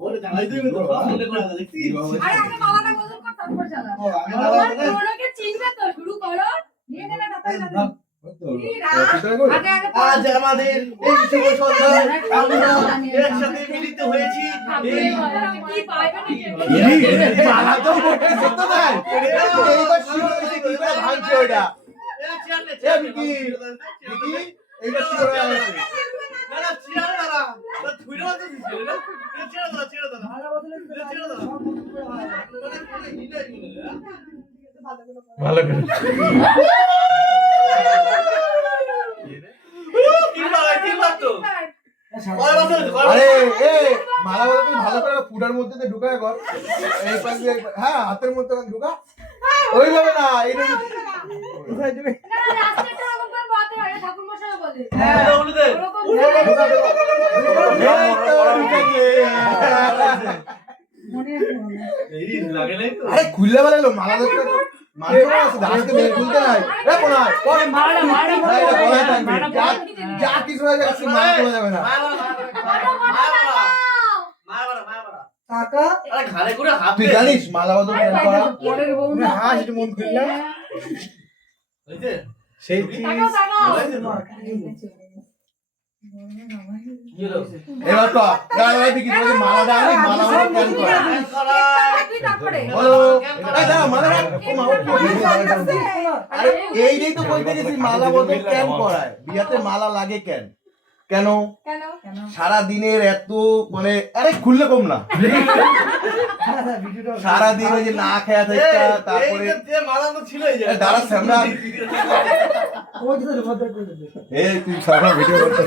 ওরে জানাই তুই তো বলে করে দেখছি আরে আগে মালাটা বদল কর তারপর চালা ওনাকে চিনবে তো শুরু করো নিয়ে নেবে না তাই না আজ আমাদের এই শুভ সন্ধ্যায় আমরা একসাথে মিলিত হয়েছি কি পাইবে নাকি মালা তো বটে সত্য নাই এইবার শুরু হয়েছে কি করে ভাঙছে ওটা এ বিকি বিকি এইবার শুরু হয়ে গেছে না না চিয়ার দাদা তুই না তো দিছিস না চিয়ার দাদা ভালো বদলে চিয়ার দাদা ভালো করে তিনবার তো আরে এ মালা বদলে ভালো করে ফুটার মধ্যে দিয়ে ঢুকায় কর এই পাশ দিয়ে হ্যাঁ হাতের মধ্যে ঢুকা ওইভাবে না এইটা কোথায় যাবে না রাস্তাটা ওরকম করে বাতে হয় ঠাকুর মশাই বলে হ্যাঁ বলে দে ঢুকা ঢুকা এই লাগে নাই তো আরে খুললে ভালো মালা দেখতে মানুষ আছে দাঁড়াতে বের খুলতে নাই এ কোনা পরে মারা যা কিছু হয়ে যাচ্ছে মারা খোলা যাবে না কাকা আরে ঘাড়ে করে হাত তুই জানিস মালা বদল কেন করা পরের বউ না হ্যাঁ সেটা মন খুললাম হইছে সেই এবার তো গায়ে দিকে তোকে মালা দাও মালা বদল কেন করা তারপরে বলো এই দাও মালা ও মা আরে এই নেই তো বলতে গেছি মালা বদল কেন করায় বিয়াতে মালা লাগে কেন কেন কেন সারা দিনের এত মানে আরে খুললে কম না সারা দিন ওই যে না খেয়া থাকে তারপরে যে মালা তো ছিলই যায় দাঁড়া সামনে এই তুই সারা ভিডিও করতে